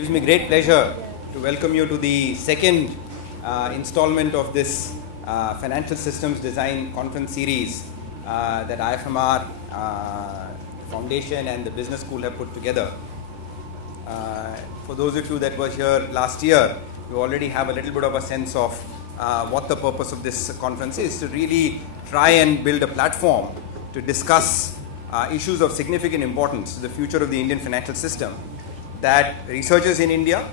It gives me great pleasure to welcome you to the second installment of this Financial Systems Design Conference series that IFMR Foundation and the Business School have put together. For those of you that were here last year, you already have a little bit of a sense of what the purpose of this conference is, to really try and build a platform to discuss issues of significant importance to the future of the Indian financial system that researchers in India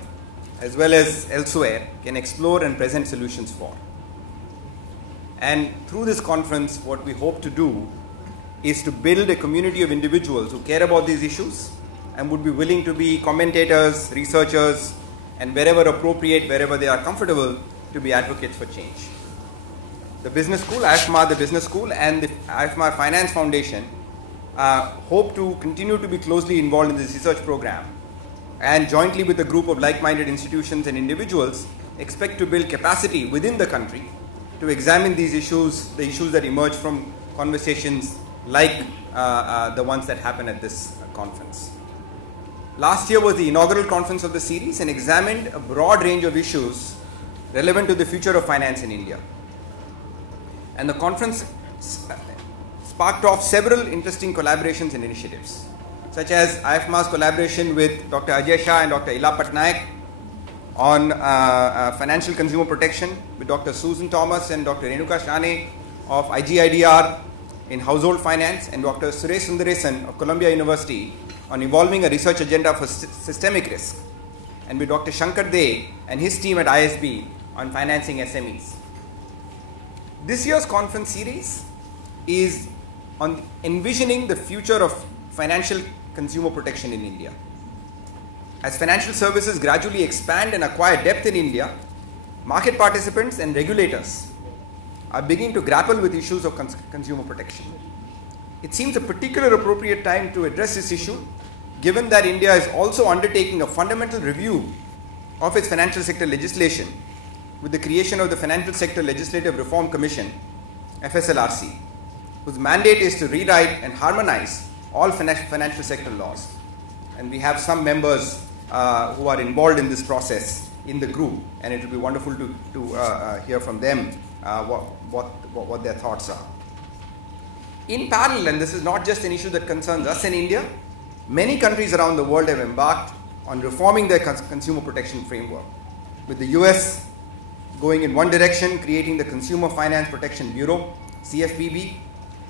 as well as elsewhere can explore and present solutions for. And through this conference, what we hope to do is to build a community of individuals who care about these issues and would be willing to be commentators, researchers, and wherever appropriate, wherever they are comfortable, to be advocates for change. The Business School, IFMR, the Business School, and the IFMR Finance Foundation hope to continue to be closely involved in this research program, and jointly with a group of like-minded institutions and individuals expect to build capacity within the country to examine these issues, the issues that emerge from conversations like the ones that happen at this conference. Last year was the inaugural conference of the series and examined a broad range of issues relevant to the future of finance in India. And the conference sparked off several interesting collaborations and initiatives, such as IFMR's collaboration with Dr. Ajay Shah and Dr. Ila Patnaik on financial consumer protection, with Dr. Susan Thomas and Dr. Renuka Shane of IGIDR in household finance, and Dr. Suresh Sundaresan of Columbia University on evolving a research agenda for systemic risk, and with Dr. Shankar Dey and his team at ISB on financing SMEs. This year's conference series is on envisioning the future of financial consumer protection in India. As financial services gradually expand and acquire depth in India, market participants and regulators are beginning to grapple with issues of consumer protection. It seems a particular appropriate time to address this issue, given that India is also undertaking a fundamental review of its financial sector legislation with the creation of the Financial Sector Legislative Reform Commission, FSLRC, whose mandate is to rewrite and harmonize all financial sector laws. And we have some members who are involved in this process in the group, and it will be wonderful to hear from them what their thoughts are. In parallel, and this is not just an issue that concerns us in India, many countries around the world have embarked on reforming their consumer protection framework, with the US going in one direction, creating the Consumer Finance Protection Bureau, CFPB,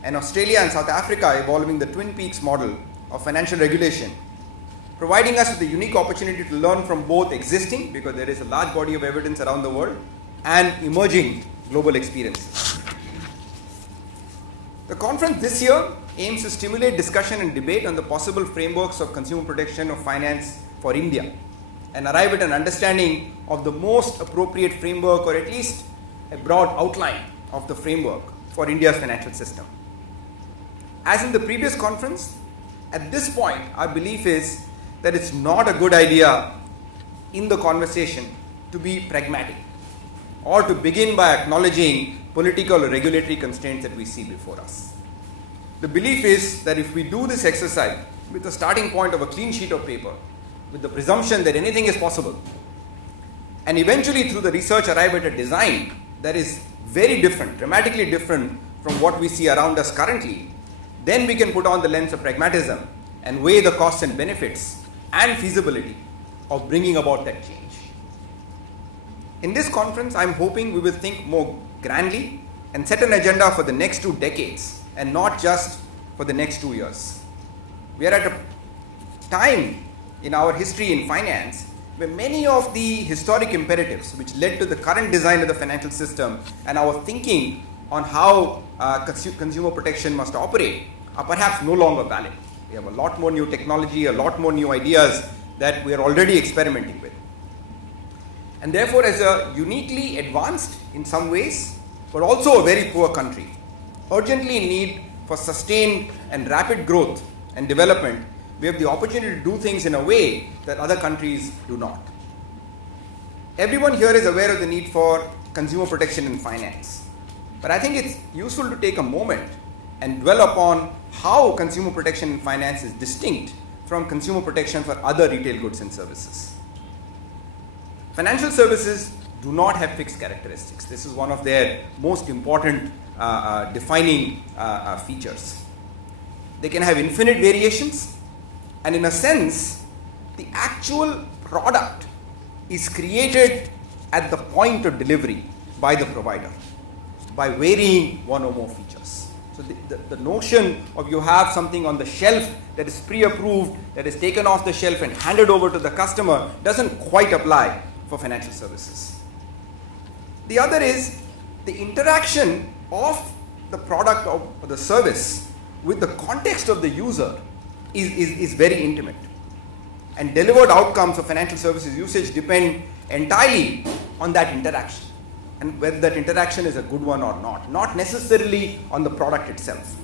and Australia and South Africa evolving the Twin Peaks model of financial regulation, providing us with a unique opportunity to learn from both existing, because there is a large body of evidence around the world, and emerging global experiences. The conference this year aims to stimulate discussion and debate on the possible frameworks of consumer protection of finance for India, and arrive at an understanding of the most appropriate framework, or at least a broad outline of the framework for India's financial system. As in the previous conference, at this point, our belief is that it's not a good idea in the conversation to be pragmatic or to begin by acknowledging political or regulatory constraints that we see before us. The belief is that if we do this exercise with the starting point of a clean sheet of paper, with the presumption that anything is possible, and eventually through the research arrive at a design that is very different, dramatically different from what we see around us currently, then we can put on the lens of pragmatism and weigh the costs and benefits and feasibility of bringing about that change. In this conference, I'm hoping we will think more grandly and set an agenda for the next 2 decades and not just for the next 2 years. We are at a time in our history in finance where many of the historic imperatives which led to the current design of the financial system and our thinking on how consumer protection must operate are perhaps no longer valid. We have a lot more new technology, a lot more new ideas that we are already experimenting with. And therefore, as a uniquely advanced in some ways, but also a very poor country, urgently in need for sustained and rapid growth and development, we have the opportunity to do things in a way that other countries do not. Everyone here is aware of the need for consumer protection in finance, but I think it's useful to take a moment and dwell upon how consumer protection in finance is distinct from consumer protection for other retail goods and services. Financial services do not have fixed characteristics. This is one of their most important defining features. They can have infinite variations, and in a sense, the actual product is created at the point of delivery by the provider by varying one or more features. So the notion of you have something on the shelf that is pre-approved, that is taken off the shelf and handed over to the customer doesn't quite apply for financial services. The other is the interaction of the product or the service with the context of the user is very intimate. And delivered outcomes of financial services usage depend entirely on that interaction, and whether that interaction is a good one or not necessarily on the product itself.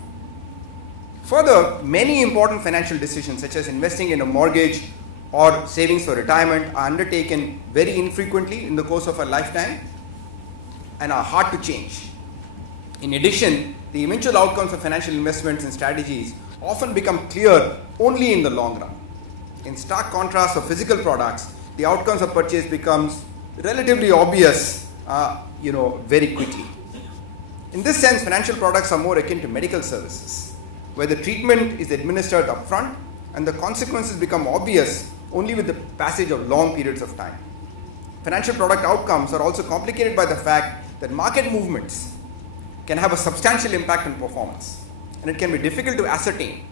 Further, many important financial decisions such as investing in a mortgage or savings for retirement are undertaken very infrequently in the course of a lifetime and are hard to change. In addition, the eventual outcomes of financial investments and strategies often become clear only in the long run. In stark contrast of physical products, the outcomes of purchase becomes relatively obvious very quickly. In this sense, financial products are more akin to medical services, where the treatment is administered upfront and the consequences become obvious only with the passage of long periods of time. Financial product outcomes are also complicated by the fact that market movements can have a substantial impact on performance, and it can be difficult to ascertain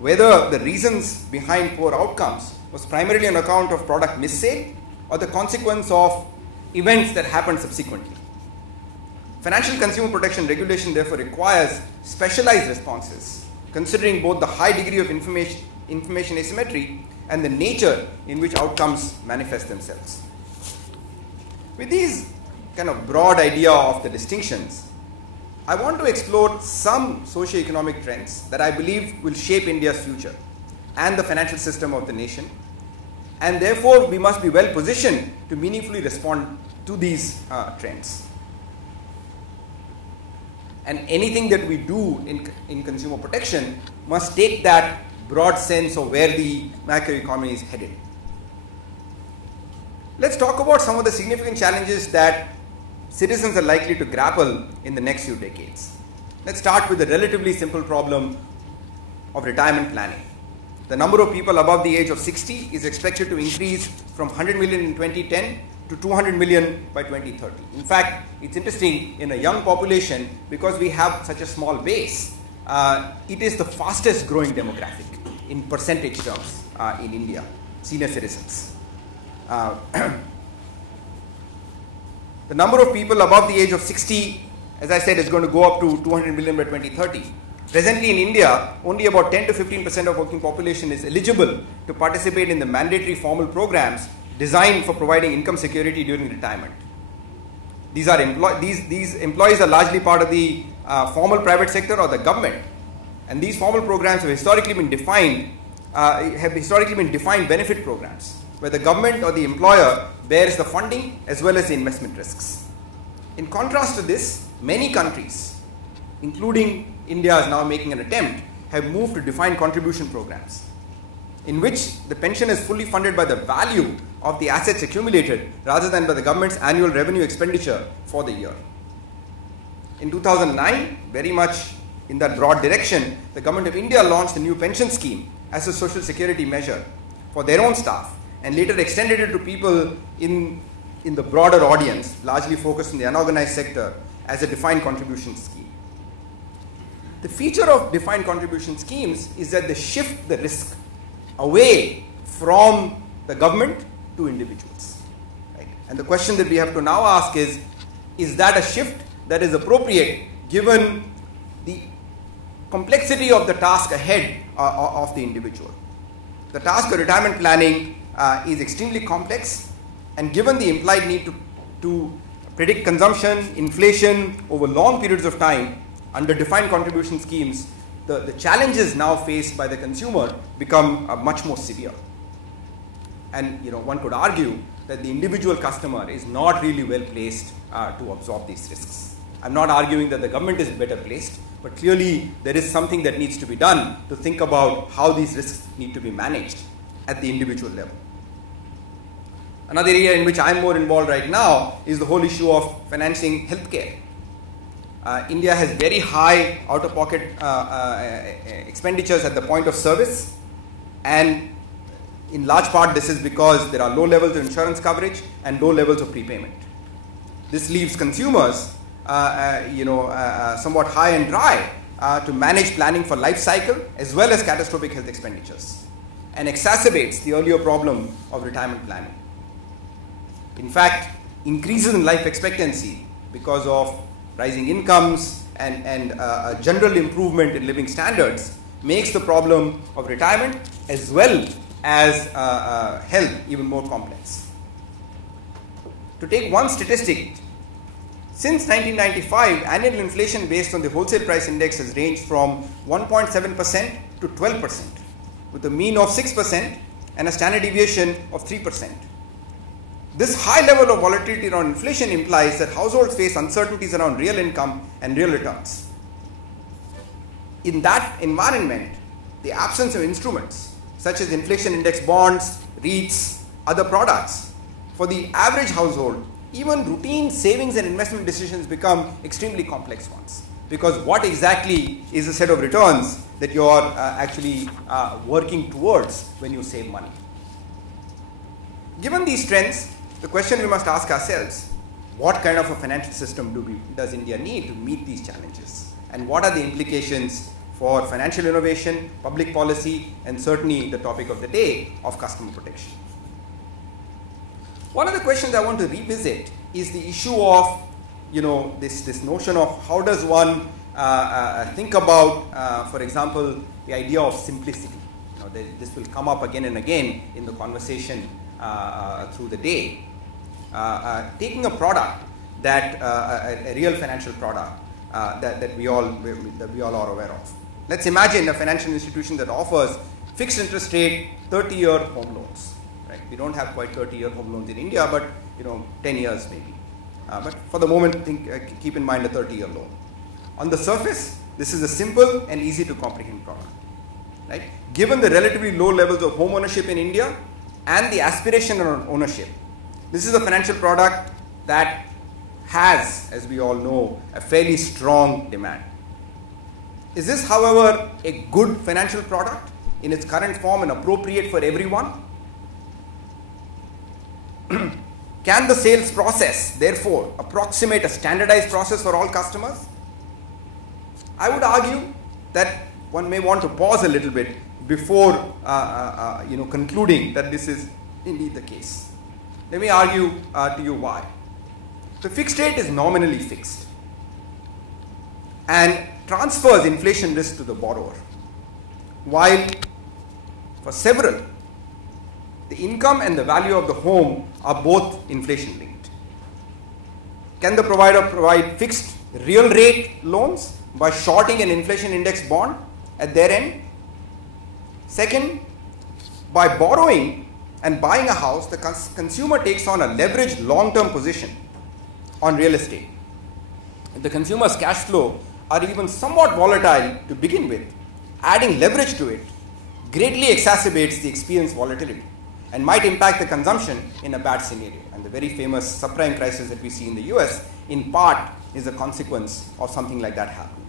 whether the reasons behind poor outcomes was primarily on account of product missale or the consequence of events that happened subsequently. Financial consumer protection regulation therefore requires specialized responses, considering both the high degree of information asymmetry and the nature in which outcomes manifest themselves. With these kind of broad idea of the distinctions, I want to explore some socio-economic trends that I believe will shape India's future and the financial system of the nation, and therefore we must be well positioned to meaningfully respond to these trends. And anything that we do in consumer protection must take that broad sense of where the macroeconomy is headed. Let's talk about some of the significant challenges that citizens are likely to grapple in the next few decades. Let's start with the relatively simple problem of retirement planning. The number of people above the age of 60 is expected to increase from 100 million in 2010 to 200 million by 2030. In fact, it's interesting, in a young population, because we have such a small base, it is the fastest growing demographic in percentage terms in India, senior citizens. The number of people above the age of 60, as I said, is going to go up to 200 million by 2030. Presently in India, only about 10 to 15% of working population is eligible to participate in the mandatory formal programs designed for providing income security during retirement. These employees are largely part of the formal private sector or the government, and these formal programs have historically been defined benefit programs, where the government or the employer bears the funding as well as the investment risks. In contrast to this, many countries, including India is now making an attempt, have moved to defined contribution programs, in which the pension is fully funded by the value of the assets accumulated rather than by the government's annual revenue expenditure for the year. In 2009, very much in that broad direction, the government of India launched a new pension scheme as a social security measure for their own staff, and later extended it to people in the broader audience, largely focused in the unorganized sector, as a defined contribution scheme. The feature of defined contribution schemes is that they shift the risk away from the government to individuals. Right? And the question that we have to now ask is that a shift that is appropriate given the complexity of the task ahead of the individual? The task of retirement planning is extremely complex, and given the implied need to predict consumption, inflation over long periods of time under defined contribution schemes, the challenges now faced by the consumer become much more severe. And one could argue that the individual customer is not really well placed to absorb these risks. I'm not arguing that the government is better placed, but clearly there is something that needs to be done to think about how these risks need to be managed at the individual level. Another area in which I'm more involved right now is the whole issue of financing healthcare. India has very high out-of-pocket expenditures at the point of service, and in large part this is because there are low levels of insurance coverage and low levels of prepayment. This leaves consumers somewhat high and dry to manage planning for life cycle as well as catastrophic health expenditures, and exacerbates the earlier problem of retirement planning. In fact, increases in life expectancy because of rising incomes and a general improvement in living standards makes the problem of retirement as well as health even more complex. To take one statistic, since 1995, annual inflation based on the wholesale price index has ranged from 1.7% to 12%, with a mean of 6% and a standard deviation of 3%. This high level of volatility around inflation implies that households face uncertainties around real income and real returns. In that environment, the absence of instruments such as inflation index bonds, REITs, other products, for the average household, even routine savings and investment decisions become extremely complex ones, because what exactly is the set of returns that you are actually working towards when you save money? Given these trends, the question we must ask ourselves, what kind of a financial system does India need to meet these challenges? And what are the implications for financial innovation, public policy, and certainly the topic of the day of customer protection? One of the questions I want to revisit is the issue of, this notion of how does one think about, for example, the idea of simplicity. This will come up again and again in the conversation through the day. Taking a product that a real financial product that we all are aware of. Let's imagine a financial institution that offers fixed interest rate 30-year home loans. Right? We don't have quite 30-year home loans in India, but 10 years maybe. But for the moment, keep in mind a 30-year loan. On the surface, this is a simple and easy to comprehend product. Right? Given the relatively low levels of home ownership in India and the aspiration around ownership, this is a financial product that has, as we all know, a fairly strong demand. Is this, however, a good financial product in its current form and appropriate for everyone? Can the sales process, therefore, approximate a standardized process for all customers? I would argue that one may want to pause a little bit before concluding that this is indeed the case. Let me argue to you why. The fixed rate is nominally fixed and transfers inflation risk to the borrower, while for several, the income and the value of the home are both inflation linked. Can the provider provide fixed real rate loans by shorting an inflation index bond at their end? Second, by borrowing and buying a house, the consumer takes on a leveraged long-term position on real estate. If the consumer's cash flow are even somewhat volatile to begin with, adding leverage to it greatly exacerbates the experienced volatility and might impact the consumption in a bad scenario. And the very famous subprime crisis that we see in the US, in part, is a consequence of something like that happening.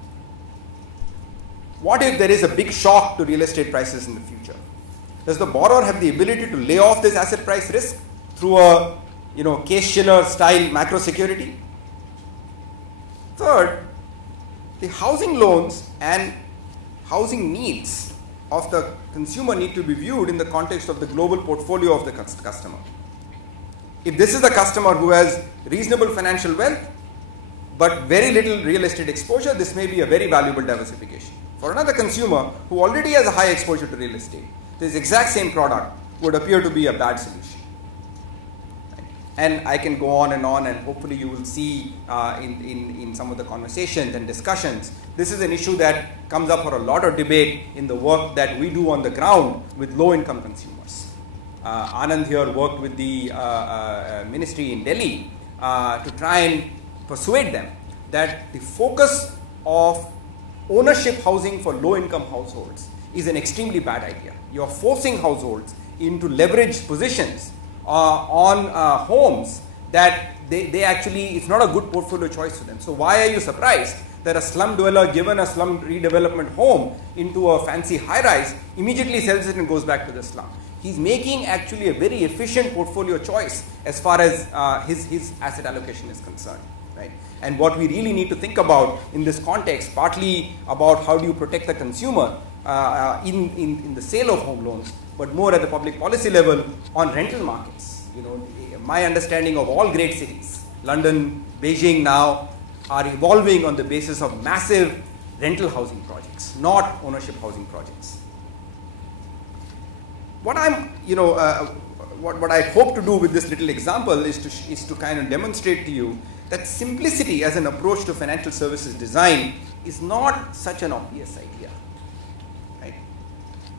What if there is a big shock to real estate prices in the future? Does the borrower have the ability to lay off this asset price risk through a Case-Shiller style macro security? Third, the housing loans and housing needs of the consumer need to be viewed in the context of the global portfolio of the customer. If this is a customer who has reasonable financial wealth but very little real estate exposure, this may be a very valuable diversification. For another consumer who already has a high exposure to real estate, this exact same product would appear to be a bad solution. And I can go on, and hopefully you will see in some of the conversations and discussions, this is an issue that comes up for a lot of debate in the work that we do on the ground with low-income consumers. Anand here worked with the ministry in Delhi to try and persuade them that the focus of ownership housing for low-income households is an extremely bad idea. You are forcing households into leveraged positions on homes that they actually, it's not a good portfolio choice for them. So why are you surprised that a slum dweller given a slum redevelopment home into a fancy high-rise immediately sells it and goes back to the slum? He's making actually a very efficient portfolio choice as far as his asset allocation is concerned, right? And what we really need to think about in this context, partly about how do you protect the consumer in the sale of home loans, but more at the public policy level on rental markets. You know, my understanding of all great cities, London, Beijing now, are evolving on the basis of massive rental housing projects, not ownership housing projects. What I'm, what I hope to do with this little example is to kind of demonstrate to you that simplicity as an approach to financial services design is not such an obvious idea. Right?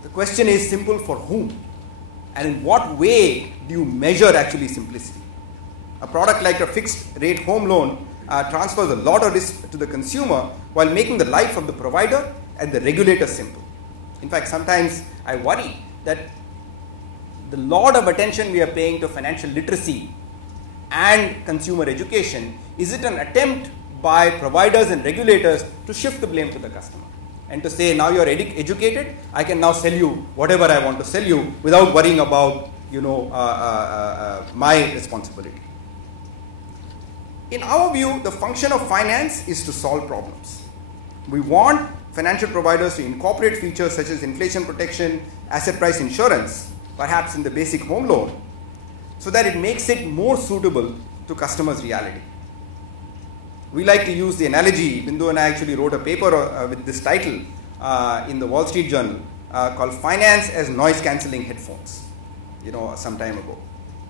The question is simple for whom? And in what way do you measure actually simplicity? A product like a fixed rate home loan transfers a lot of risk to the consumer while making the life of the provider and the regulator simple. In fact, sometimes I worry that the lot of attention we are paying to financial literacy and consumer education, is it an attempt by providers and regulators to shift the blame to the customer and to say, now you're educated, I can now sell you whatever I want to sell you without worrying about my responsibility. In our view, the function of finance is to solve problems. We want financial providers to incorporate features such as inflation protection, asset price insurance, perhaps in the basic home loan, so that it makes it more suitable to customers' reality. We like to use the analogy, Bindu and I actually wrote a paper with this title in the Wall Street Journal called Finance as Noise Cancelling Headphones, some time ago.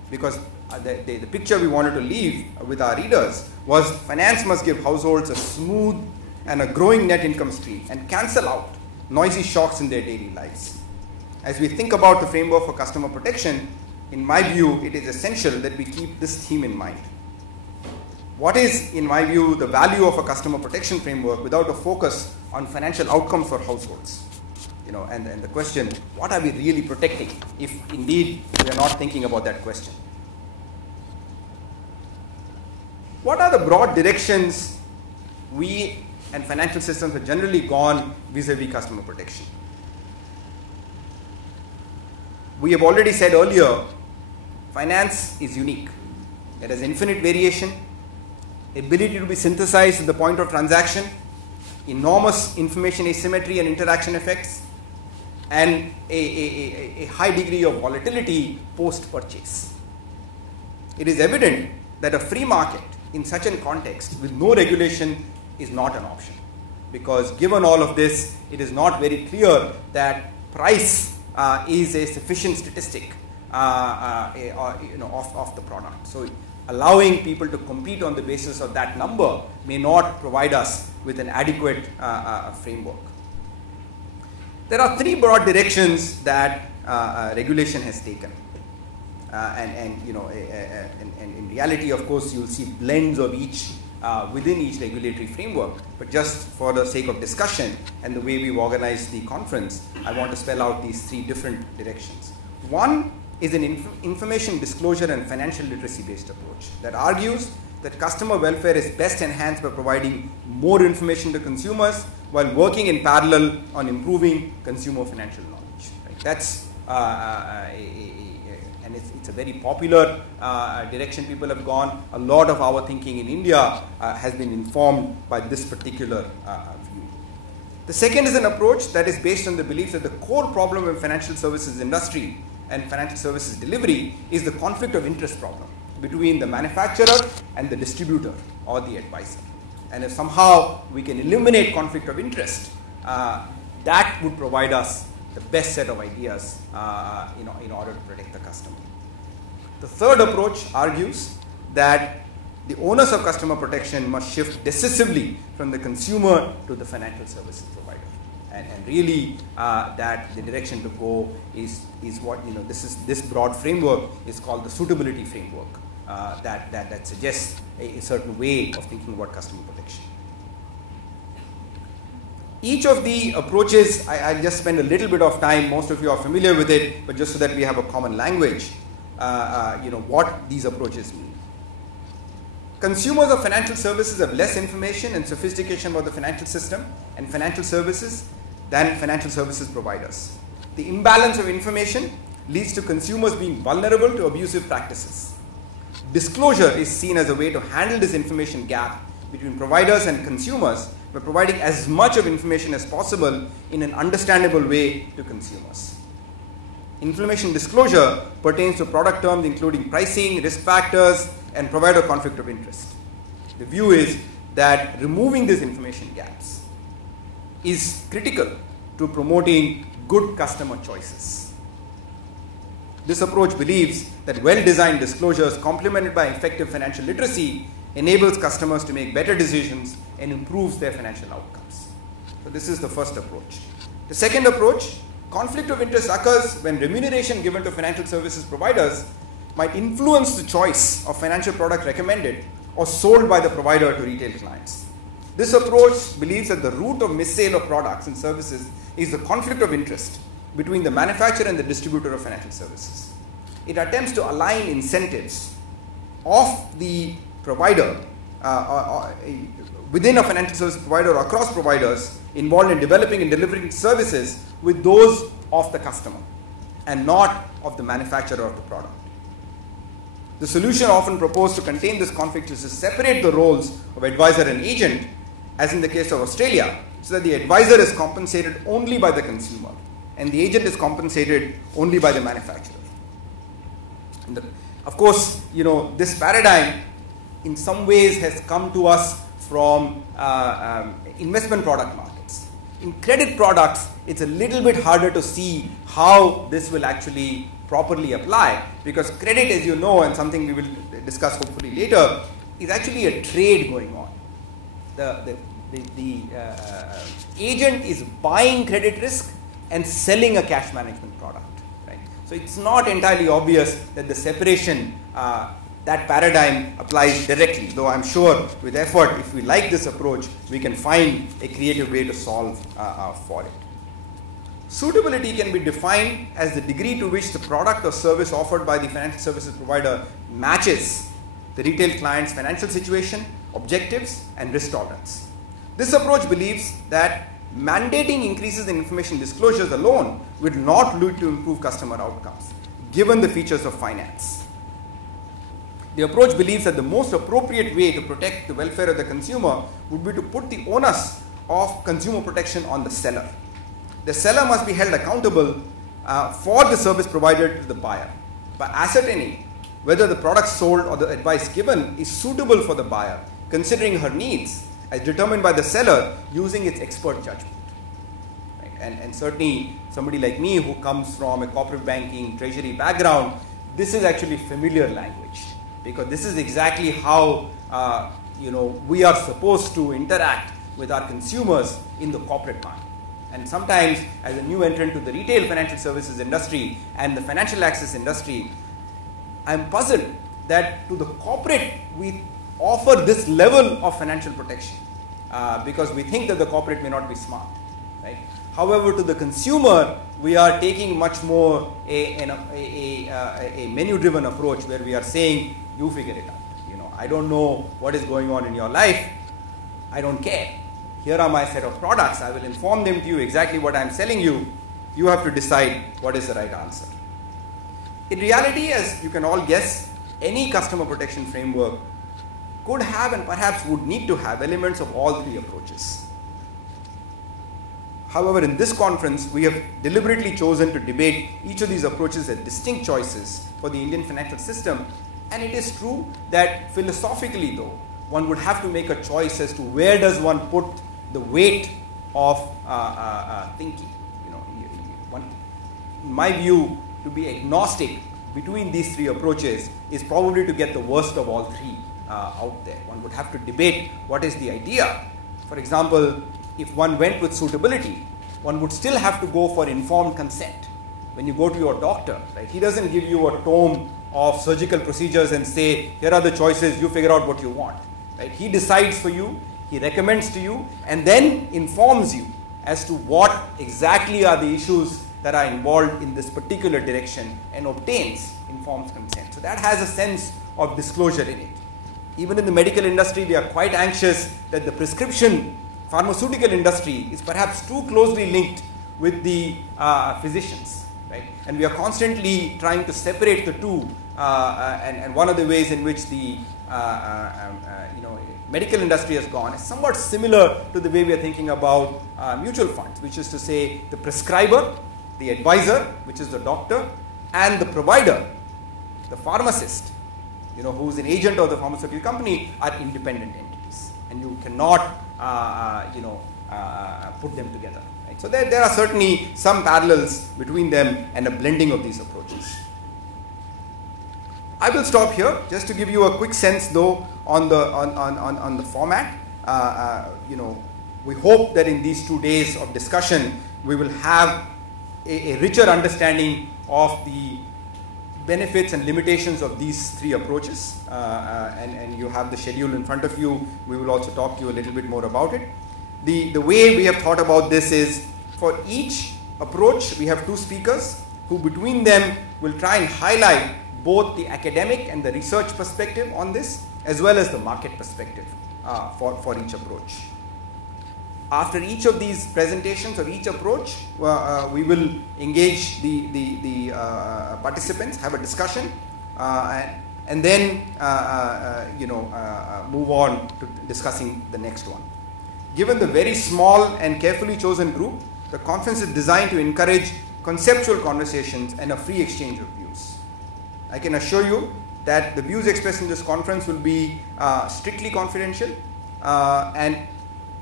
Because the picture we wanted to leave with our readers was finance must give households a smooth and a growing net income stream and cancel out noisy shocks in their daily lives. As we think about the framework for customer protection, in my view, it is essential that we keep this theme in mind. What is, in my view, the value of a customer protection framework without a focus on financial outcomes for households? And the question, what are we really protecting if indeed we are not thinking about that question? What are the broad directions we and financial systems have generally gone vis-a-vis customer protection? We have already said earlier, finance is unique. It has infinite variation, ability to be synthesized at the point of transaction, enormous information asymmetry and interaction effects, and a high degree of volatility post-purchase. It is evident that a free market in such a context with no regulation is not an option, because given all of this, it is not very clear that price is a sufficient statistic of the product. So allowing people to compete on the basis of that number may not provide us with an adequate framework. There are three broad directions that regulation has taken. And in reality, of course, you'll see blends of each within each regulatory framework. But just for the sake of discussion and the way we've organized the conference, I want to spell out these three different directions. One is an information disclosure and financial literacy based approach that argues that customer welfare is best enhanced by providing more information to consumers while working in parallel on improving consumer financial knowledge. Right? That's and it's a very popular direction people have gone. A lot of our thinking in India has been informed by this particular view. The second is an approach that is based on the belief that the core problem in financial services industry and financial services delivery is the conflict of interest problem between the manufacturer and the distributor or the advisor. And if somehow we can eliminate conflict of interest, that would provide us the best set of ideas in order to protect the customer. The third approach argues that the onus of customer protection must shift decisively from the consumer to the financial services provider. And really that the direction to go is what, this broad framework is called the Suitability Framework that suggests a certain way of thinking about customer protection. Each of the approaches, I'll just spend a little bit of time, most of you are familiar with it, but just so that we have a common language. what these approaches mean. Consumers of financial services have less information and sophistication about the financial system and financial services than financial services providers. The imbalance of information leads to consumers being vulnerable to abusive practices. Disclosure is seen as a way to handle this information gap between providers and consumers by providing as much of information as possible in an understandable way to consumers. Information disclosure pertains to product terms including pricing, risk factors, and provider conflict of interest. The view is that removing these information gaps is critical to promoting good customer choices. This approach believes that well-designed disclosures complemented by effective financial literacy enables customers to make better decisions and improves their financial outcomes. So this is the first approach. The second approach, conflict of interest occurs when remuneration given to financial services providers might influence the choice of financial product recommended or sold by the provider to retail clients. This approach believes that the root of missale of products and services is the conflict of interest between the manufacturer and the distributor of financial services. It attempts to align incentives of the provider within a financial service provider or across providers involved in developing and delivering services with those of the customer and not of the manufacturer of the product. The solution often proposed to contain this conflict is to separate the roles of advisor and agent, as in the case of Australia, so that the advisor is compensated only by the consumer and the agent is compensated only by the manufacturer. Of course, this paradigm in some ways has come to us from investment product markets. In credit products, it's a little bit harder to see how this will actually properly apply, because credit, as you know, and something we will discuss hopefully later, is actually a trade going on. The agent is buying credit risk and selling a cash management product. Right? So it's not entirely obvious that the separation, that paradigm applies directly, though I'm sure with effort, if we like this approach, we can find a creative way to solve for it. Suitability can be defined as the degree to which the product or service offered by the financial services provider matches the retail client's financial situation, objectives, and risk tolerance. This approach believes that mandating increases in information disclosures alone will not lead to improved customer outcomes, given the features of finance. The approach believes that the most appropriate way to protect the welfare of the consumer would be to put the onus of consumer protection on the seller. The seller must be held accountable for the service provided to the buyer by ascertaining whether the product sold or the advice given is suitable for the buyer, considering her needs as determined by the seller using its expert judgment. Right? And certainly somebody like me who comes from a corporate banking, treasury background, this is actually familiar language, because this is exactly how we are supposed to interact with our consumers in the corporate market. And sometimes, as a new entrant to the retail financial services industry and the financial access industry, I'm puzzled that to the corporate we offer this level of financial protection because we think that the corporate may not be smart. Right? However, to the consumer, we are taking much more a menu-driven approach where we are saying, you figure it out. I don't know what is going on in your life. I don't care. Here are my set of products. I will inform them to you exactly what I'm selling you. You have to decide what is the right answer. In reality, as you can all guess, any customer protection framework could have and perhaps would need to have elements of all three approaches. However, in this conference, we have deliberately chosen to debate each of these approaches as distinct choices for the Indian financial system. And it is true that philosophically, though, one would have to make a choice as to where does one put the weight of thinking. In my view, to be agnostic between these three approaches is probably to get the worst of all three out there. One would have to debate what is the idea. For example, if one went with suitability, one would still have to go for informed consent. When you go to your doctor, right, he doesn't give you a tome of surgical procedures and say, here are the choices, you figure out what you want. Right? He decides for you, he recommends to you, and then informs you as to what exactly are the issues that are involved in this particular direction and obtains informed consent. So that has a sense of disclosure in it. Even in the medical industry, we are quite anxious that the prescription pharmaceutical industry is perhaps too closely linked with the physicians, right? And we are constantly trying to separate the two. And one of the ways in which the medical industry has gone is somewhat similar to the way we are thinking about mutual funds, which is to say the prescriber, the advisor, which is the doctor, and the provider, the pharmacist, who's an agent of the pharmaceutical company, are independent entities, and you cannot put them together. Right? So there are certainly some parallels between them and a blending of these approaches. I will stop here just to give you a quick sense, though, on the format. We hope that in these 2 days of discussion, we will have a richer understanding of the benefits and limitations of these 3 approaches. And you have the schedule in front of you. We will also talk to you a little bit more about it. The way we have thought about this is, for each approach, we have 2 speakers who between them will try and highlight both the academic and the research perspective on this, as well as the market perspective for each approach. After each of these presentations of each approach, we will engage the participants, have a discussion, and then move on to discussing the next one. Given the very small and carefully chosen group, the conference is designed to encourage conceptual conversations and a free exchange of views. I can assure you that the views expressed in this conference will be strictly confidential, and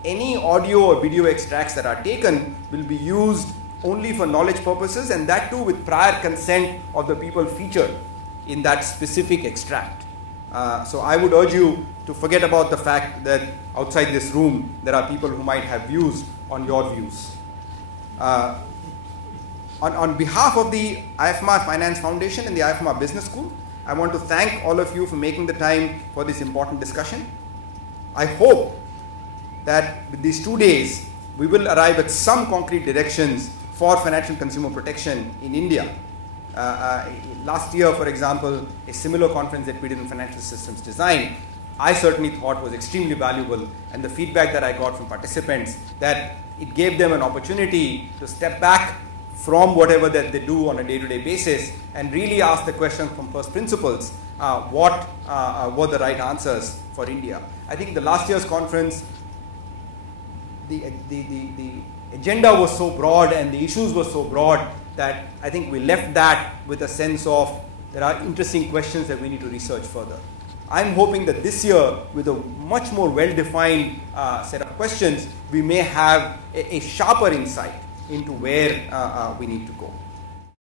any audio or video extracts that are taken will be used only for knowledge purposes, and that too with prior consent of the people featured in that specific extract. So I would urge you to forget about the fact that outside this room there are people who might have views on your views. On behalf of the IFMR Finance Foundation and the IFMR Business School, I want to thank all of you for making the time for this important discussion. I hope that with these 2 days, we will arrive at some concrete directions for financial consumer protection in India. Last year, for example, a similar conference that we did in financial systems design, I certainly thought was extremely valuable, and the feedback that I got from participants, that it gave them an opportunity to step back from whatever that they do on a day-to-day basis and really ask the question from first principles, what were the right answers for India. I think the last year's conference, the agenda was so broad and the issues were so broad that I think we left that with a sense of there are interesting questions that we need to research further. I'm hoping that this year, with a much more well-defined set of questions, we may have a sharper insight into where we need to go.